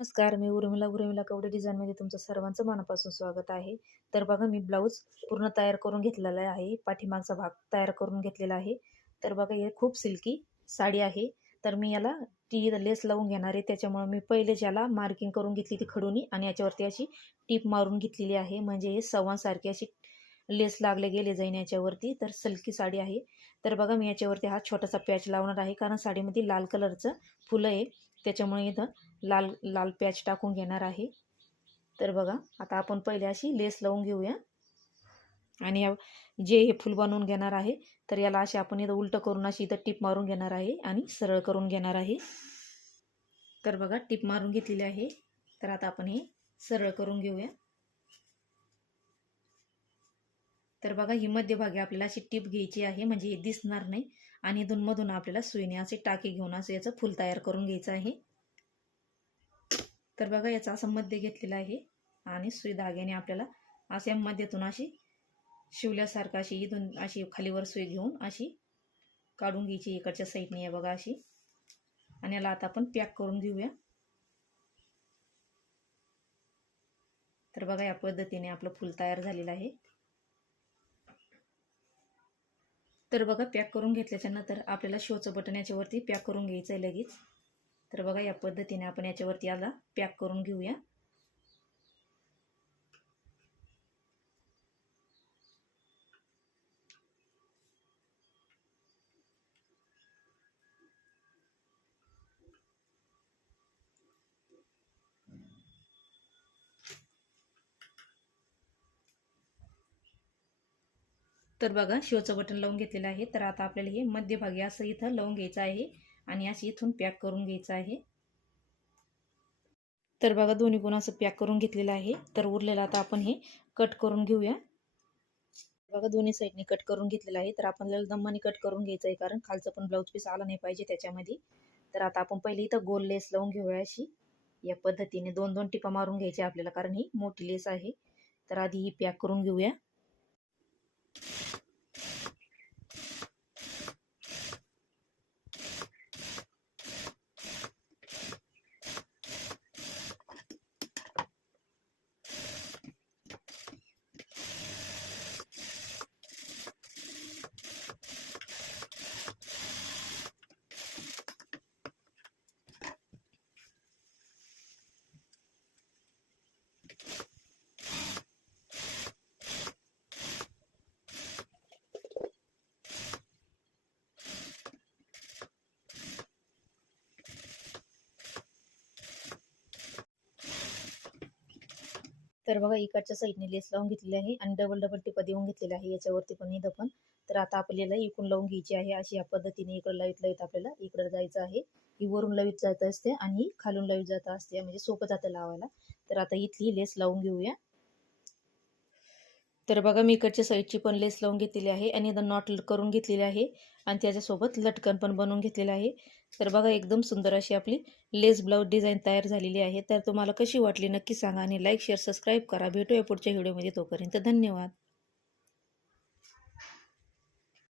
नमस्कार मी उर्मिला. उर्मिला कवडे डिझाईनमध्ये तुमचं सर्वांचं मनापासून स्वागत आहे. तर बघा मी ब्लाऊज पूर्ण तयार करून घेतलेला आहे. पाठीमागचा भाग तयार करून घेतलेला आहे. तर बघा हे खूप सिल्की साडी आहे. तर मी याला टी लेस लावून घेणार आहे. त्याच्यामुळे मी पहिले ज्याला मार्किंग करून घेतली ती खडूनी आणि याच्यावरती अशी टीप मारून घेतलेली आहे. म्हणजे हे सव्वासारखी अशी लेस लागले गेले जाईन याच्यावरती. तर सिल्की साडी आहे. तर बघा मी याच्यावरती हा छोटासा पॅच लावणार आहे. कारण साडीमध्ये लाल कलरचं फुलं आहे. त्याच्यामुळे इथं लाल लाल प्याज टाकून घेणार आहे. तर बघा आता आपण पहिले अशी लेस लावून घेऊया. आणि या जे हे फूल बनवून घेणार आहे तर याला अशी आपण इथं उलटं करून अशी इथं टीप मारून घेणार आहे आणि सरळ करून घेणार आहे. तर बघा टीप मारून घेतलेली आहे. तर आता आपण हे सरळ करून घेऊया. तर बघा ही मध्यभागी आपल्याला अशी टीप घ्यायची आहे म्हणजे हे दिसणार नाही. आणि इथून मधून आपल्याला सुईने असे टाके घेऊन असं याचं फूल तयार करून घ्यायचं आहे. तर बघा याचा असं मध्य घेतलेला आहे. आणि सुई धाग्याने आपल्याला अशा मध्यातून अशी शिवल्यासारखं अशी इथून अशी खालीवर सुई घेऊन अशी काढून घ्यायची इकडच्या साईडने. आहे बघा अशी. आणि याला आता आपण पॅक करून घेऊया. तर बघा या पद्धतीने आपलं फूल तयार झालेलं आहे. तर बघा पॅक करून घेतल्याच्या नंतर आपल्याला शोचं बटन याच्यावरती पॅक करून घ्यायचं आहे लगेच. तर बघा या पद्धतीने आपण याच्यावरती याला पॅक करून घेऊया. तर बघा शिवचं बटन लावून घेतलेलं आहे. तर आता आपल्याला हे मध्यभागी असं इथं लावून घ्यायचं आहे. आणि अशी इथून पॅक करून घ्यायचं आहे. तर बघा दोन्ही गुण असं पॅक करून घेतलेलं आहे. तर उरलेलं आता आपण हे कट करून घेऊया. बघा दोन्ही साईडने कट करून घेतलेलं आहे. तर आपल्याला दमाने कट करून घ्यायचं आहे कारण खालचं पण ब्लाऊज पीस आला नाही पाहिजे त्याच्यामध्ये. तर आता आपण पहिले इथं गोल लेस लावून घेऊया अशी. या पद्धतीने दोन दोन टिपा मारून घ्यायची आपल्याला कारण ही मोठी लेस आहे. तर आधी ही पॅक करून घेऊया. तर बघा इकडच्या साईडने लेस लावून घेतलेली आहे आणि डबल डबल टिपा देऊन घेतलेली आहे. याच्यावरती पण इथं पण तर आता आपल्याला इकडून लावून घ्यायची आहे. अशी या पद्धतीने इकडं लवित लवित आपल्याला इकडं जायचं आहे. ही वरून लवीत जात असते आणि खालून लवीत जात असते. म्हणजे सोपं जातं लावायला. तर आता इथली लेस लावून घेऊया. तर बघा मी इकडच्या साईडची पण लेस लावून घेतलेली आहे आणि इथं नॉट करून घेतलेली आहे आणि त्याच्यासोबत लटकन पण बनवून घेतलेलं आहे. तर बघा एकदम सुंदर अशी आपली लेस ब्लाऊज डिझाईन तयार झालेली आहे. तर तुम्हाला कशी वाटली नक्की सांगा आणि लाईक शेअर सबस्क्राईब करा. भेटूया पुढच्या व्हिडिओमध्ये तोपर्यंत. धन्यवाद.